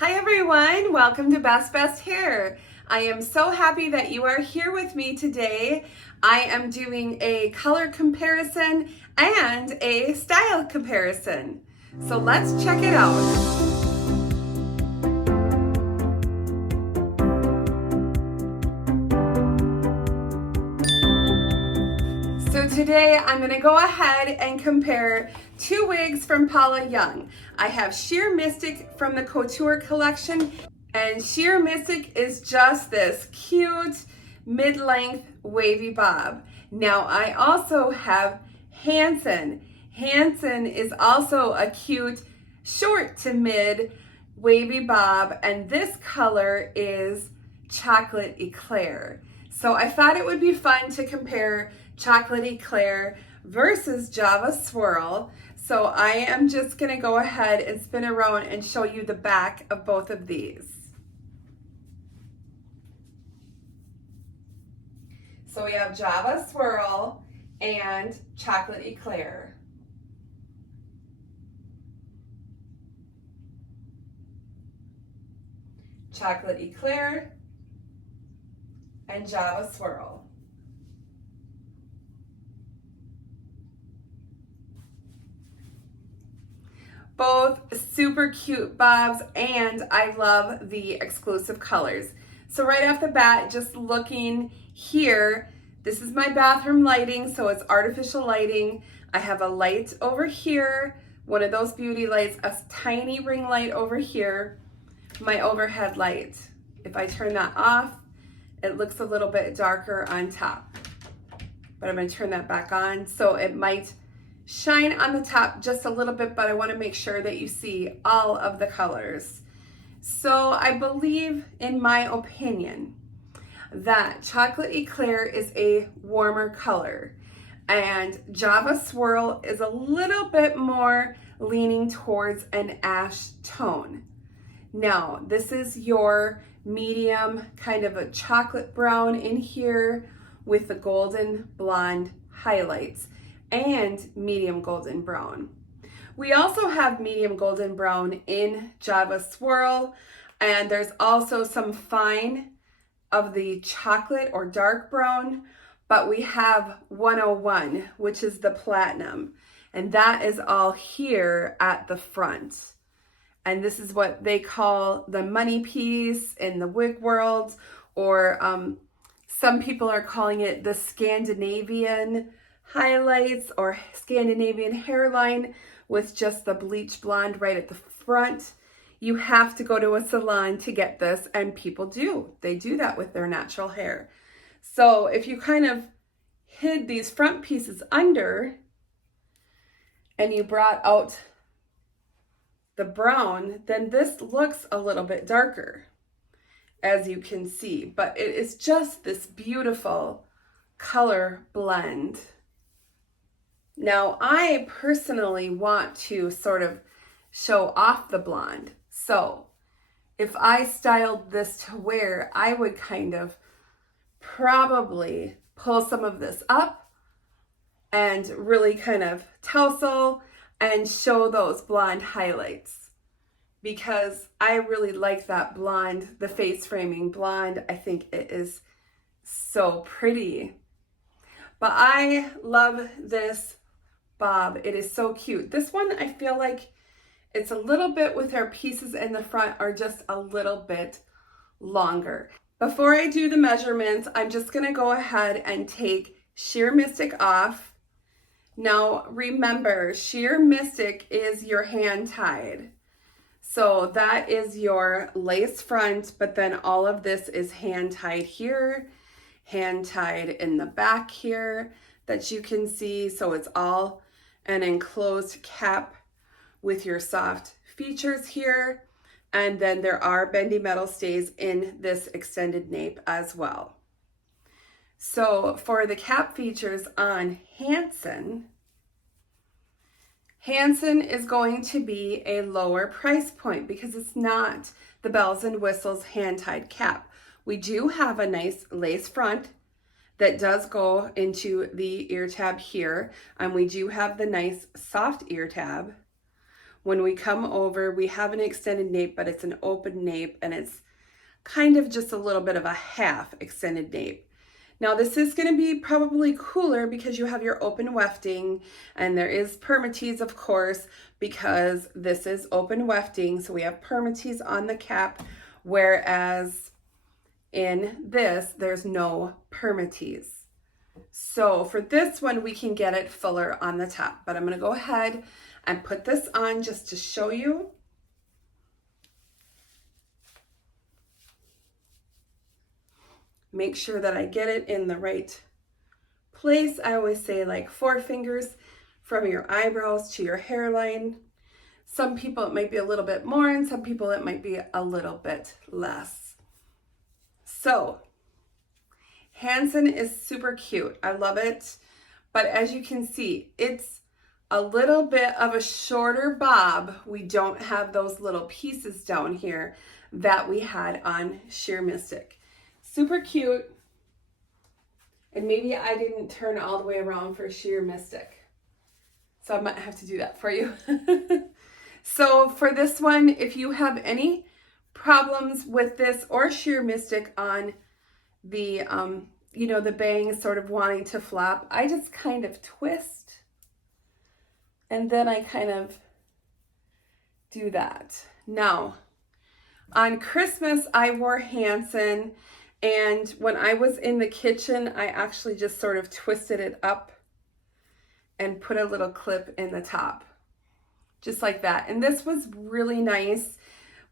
Hi everyone, welcome to Best Hair. I am so happy that you are here with me today. I am doing a color comparison and a style comparison. So let's check it out. So today I'm going to go ahead and compare two wigs from Paula Young. I have Sheer Mystic from the Couture collection, and Sheer Mystic is just this cute mid-length wavy bob. Now I also have Hanson. Hanson is also a cute short to mid wavy bob, and this color is Chocolate Eclair. So I thought it would be fun to compare Chocolate Eclair versus Java Swirl. So I am just gonna go ahead and spin around and show you the back of both of these. So we have Java Swirl and Chocolate Eclair. Chocolate Eclair and Java Swirl. Both super cute bobs, and I love the exclusive colors. So right off the bat, just looking here, this is my bathroom lighting, so it's artificial lighting. I have a light over here, one of those beauty lights, a tiny ring light over here, my overhead light. If I turn that off, it looks a little bit darker on top, but I'm gonna turn that back on. So it might shine on the top just a little bit, but I wanna make sure that you see all of the colors. So I believe, in my opinion, that Chocolate Eclair is a warmer color, and Java Swirl is a little bit more leaning towards an ash tone. Now, this is your medium, kind of a chocolate brown in here with the golden blonde highlights and medium golden brown. We also have medium golden brown in Java Swirl, and there's also some fine of the chocolate or dark brown, but we have 101, which is the platinum, and that is all here at the front. And this is what they call the money piece in the wig world, or some people are calling it the Scandinavian highlights or Scandinavian hairline with just the bleach blonde right at the front. You have to go to a salon to get this, and people do. They do that with their natural hair. So if you kind of hid these front pieces under and you brought out the brown, then this looks a little bit darker, as you can see, but it is just this beautiful color blend. Now, I personally want to sort of show off the blonde. So if I styled this to wear, I would kind of probably pull some of this up and really kind of tousle and show those blonde highlights, because I really like that blonde, the face framing blonde. I think it is so pretty. But I love this bob. It is so cute. This one, I feel like it's a little bit with our pieces in the front are just a little bit longer. Before I do the measurements, I'm just gonna go ahead and take Sheer Mystic off. Now remember, Sheer Mystic is your hand tied. So that is your lace front, but then all of this is hand tied here, hand tied in the back here that you can see. So it's all an enclosed cap with your soft features here. And then there are bendy metal stays in this extended nape as well. So for the cap features on Hanson, Hanson is going to be a lower price point because it's not the bells and whistles hand-tied cap. We do have a nice lace front that does go into the ear tab here, and we do have the nice soft ear tab. when we come over, we have an extended nape, but it's an open nape, and it's kind of just a little bit of a half extended nape. Now this is going to be probably cooler because you have your open wefting, and there is permatease, of course, because this is open wefting. So we have permatease on the cap, whereas in this, there's no permatease. So for this one, we can get it fuller on the top, but I'm going to go ahead and put this on just to show you. Make sure that I get it in the right place. I always say like 4 fingers from your eyebrows to your hairline. Some people it might be a little bit more, and some people it might be a little bit less. So Hanson is super cute. I love it. But as you can see, it's a little bit of a shorter bob. We don't have those little pieces down here that we had on Sheer Mystic. Super cute. And maybe I didn't turn all the way around for Sheer Mystic, so I might have to do that for you. So for this one, if you have any problems with this or Sheer Mystic on the, you know, the bangs sort of wanting to flop, I just kind of twist, and then I kind of do that. Now, on Christmas, I wore Hanson. And when I was in the kitchen, I actually just sort of twisted it up and put a little clip in the top, just like that. And this was really nice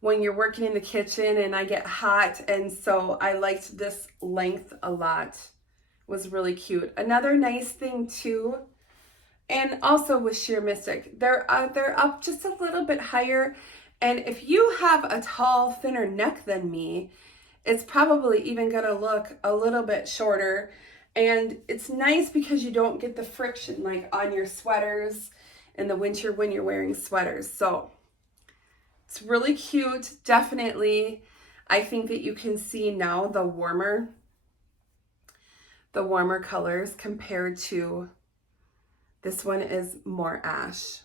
when you're working in the kitchen and I get hot. And so I liked this length a lot. It was really cute. Another nice thing too, and also with Sheer Mystic, they're up just a little bit higher. And if you have a tall, thinner neck than me, it's probably even going to look a little bit shorter. And it's nice because you don't get the friction like on your sweaters in the winter when you're wearing sweaters. So it's really cute. Definitely, I think that you can see now the warmer colors compared to this one is more ash.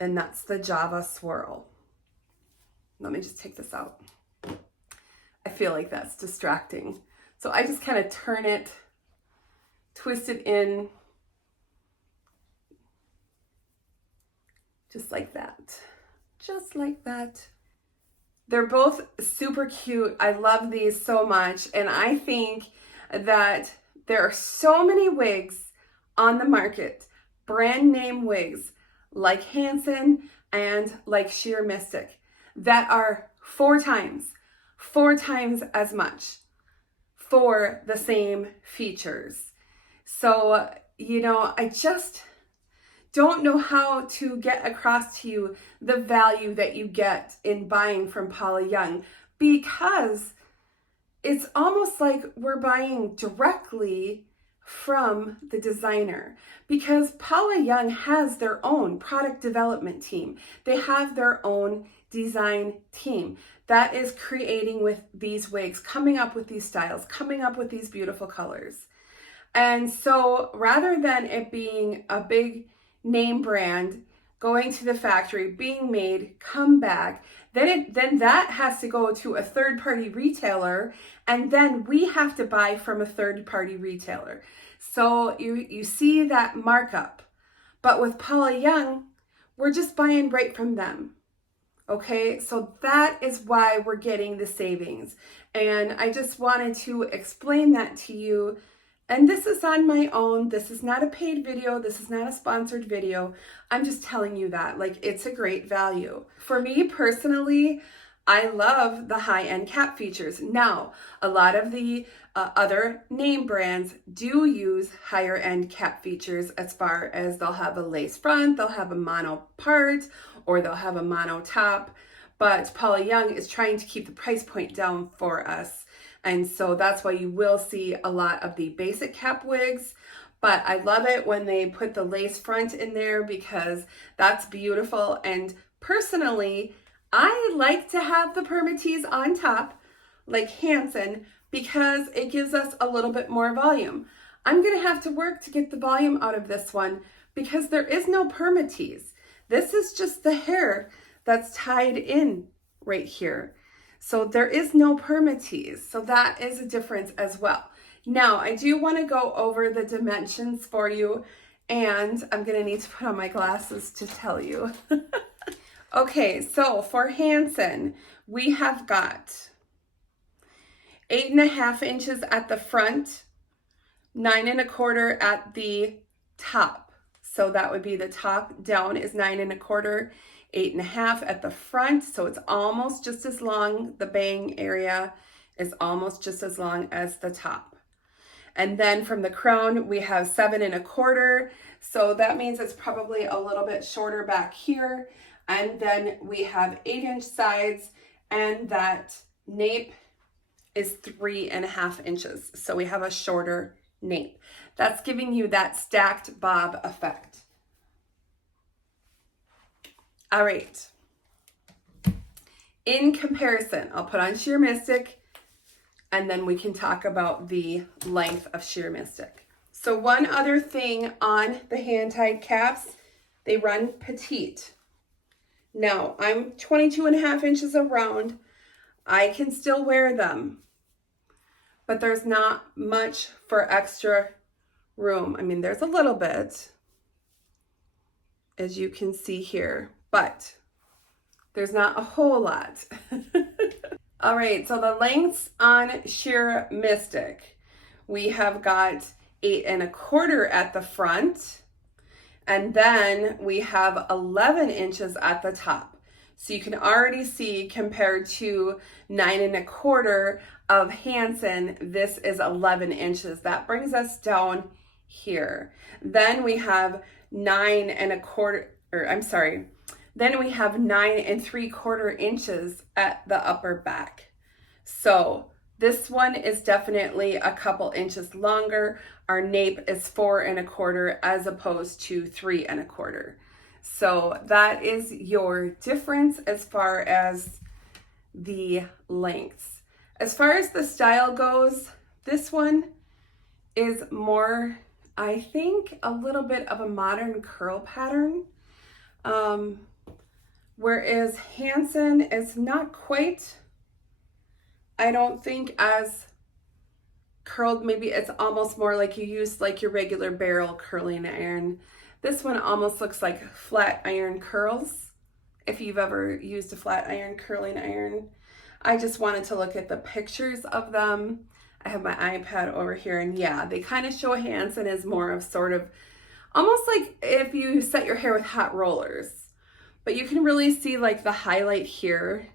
And that's the Java Swirl. Let me just take this out. I feel like that's distracting. So I just kind of turn it, twist it in, just like that. Just like that. They're both super cute. I love these so much. And I think that there are so many wigs on the market, brand name wigs like Hanson and like Sheer Mystic, that are 4 times as much for the same features. So, you know, I just don't know how to get across to you the value that you get in buying from Paula Young, because it's almost like we're buying directly from the designer, because Paula Young has their own product development team. They have their own design team that is creating with these wigs, coming up with these styles, coming up with these beautiful colors. And so rather than it being a big name brand going to the factory, being made, come back, then that has to go to a third-party retailer, and then we have to buy from a third-party retailer. So you see that markup. But with Paula Young, we're just buying right from them. Okay, so that is why we're getting the savings. And I just wanted to explain that to you. And this is on my own. This is not a paid video. This is not a sponsored video. I'm just telling you that, like, it's a great value. For me personally, I love the high-end cap features. Now, a lot of the other name brands do use higher end cap features, as far as they'll have a lace front, they'll have a mono part, or they'll have a mono top. But Paula Young is trying to keep the price point down for us. And so that's why you will see a lot of the basic cap wigs. But I love it when they put the lace front in there, because that's beautiful. And personally, I like to have the permatease on top, like Hanson, because it gives us a little bit more volume. I'm going to have to work to get the volume out of this one because there is no permatease. This is just the hair that's tied in right here. So there is no permatease. So that is a difference as well. Now, I do want to go over the dimensions for you, and I'm going to need to put on my glasses to tell you. Okay, so for Hanson, we have got 8.5 inches at the front, 9 1/4 at the top. So that would be the top down is 9 1/4, 8.5 at the front. So it's almost just as long. The bang area is almost just as long as the top. And then from the crown, we have 7 1/4. So that means it's probably a little bit shorter back here. And then we have 8-inch sides, and that nape is 3.5 inches. So we have a shorter nape. That's giving you that stacked bob effect. All right. In comparison, I'll put on Sheer Mystic, and then we can talk about the length of Sheer Mystic. So one other thing on the hand-tied caps, they run petite. Now, I'm 22.5 inches around. I can still wear them, but there's not much for extra room. I mean, there's a little bit, as you can see here, but there's not a whole lot. All right, so the lengths on Sheer Mystic, we have got 8 1/4 at the front, and then we have 11 inches at the top. So you can already see, compared to 9 1/4 of Hanson, this is 11 inches. That brings us down here. Then we have 9 1/4, then we have 9 3/4 inches at the upper back. So this one is definitely a couple inches longer. Our nape is 4 1/4 as opposed to 3 1/4. So that is your difference as far as the lengths. As far as the style goes, this one is more, I think, a little bit of a modern curl pattern. Whereas Hanson is not quite, I don't think, as curled. Maybe it's almost more like you use like your regular barrel curling iron. This one almost looks like flat iron curls, if you've ever used a flat iron curling iron. I just wanted to look at the pictures of them. I have my iPad over here, and yeah, they kind of show Hanson as more of sort of almost like if you set your hair with hot rollers, but you can really see like the highlight here.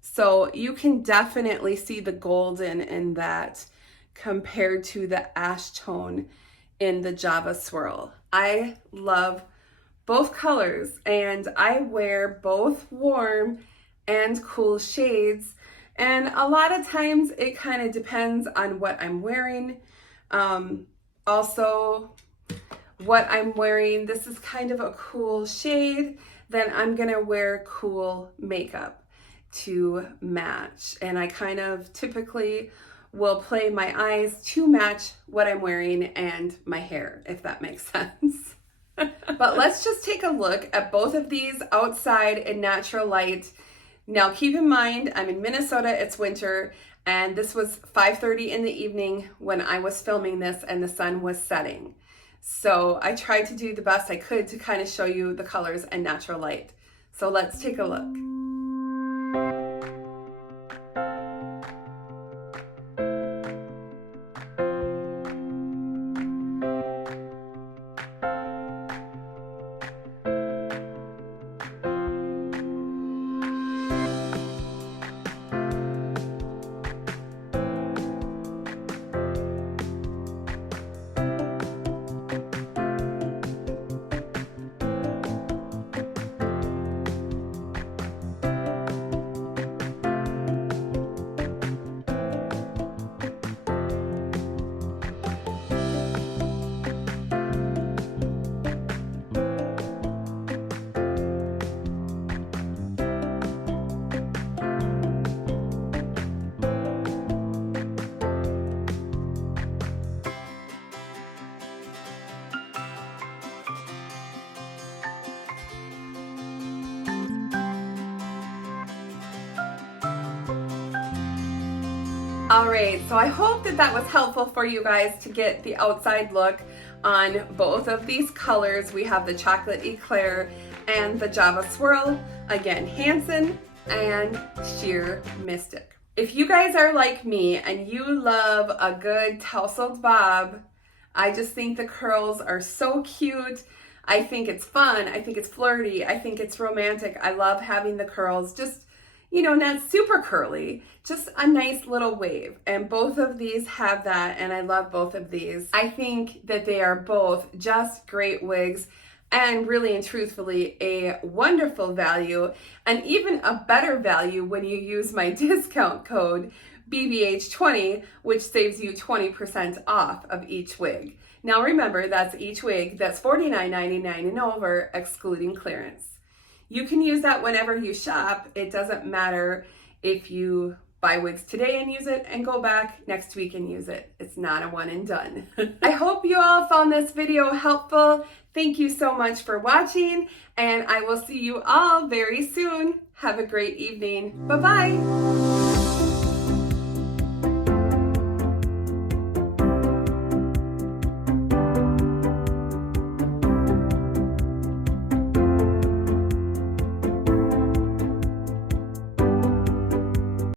So you can definitely see the golden in that compared to the ash tone in the Java Swirl. I love both colors, and I wear both warm and cool shades. And a lot of times it kind of depends on what I'm wearing. Also, what I'm wearing, this is kind of a cool shade, then I'm gonna wear cool makeup to match. And I kind of typically will play my eyes to match what I'm wearing and my hair, if that makes sense. But let's just take a look at both of these outside in natural light. Now keep in mind, I'm in Minnesota, it's winter, and this was 5:30 in the evening when I was filming this and the sun was setting. So I tried to do the best I could to kind of show you the colors in natural light. So let's take a look. All right, so I hope that that was helpful for you guys to get the outside look on both of these colors. We have the chocolate eclair and the Java Swirl. Again, Hanson and sheer Mystic. If you guys are like me and you love a good tousled bob, I just think the curls are so cute. I think it's fun. I think it's flirty. I think it's romantic. I love having the curls just, you know, not super curly, just a nice little wave. And both of these have that, and I love both of these. I think that they are both just great wigs, and really and truthfully a wonderful value, and even a better value when you use my discount code BBH20, which saves you 20% off of each wig. Now remember, that's each wig that's $49.99 and over, excluding clearance. You can use that whenever you shop. It doesn't matter if you buy wigs today and use it and go back next week and use it. It's not a one and done. I hope you all found this video helpful. Thank you so much for watching, and I will see you all very soon. Have a great evening. Bye-bye.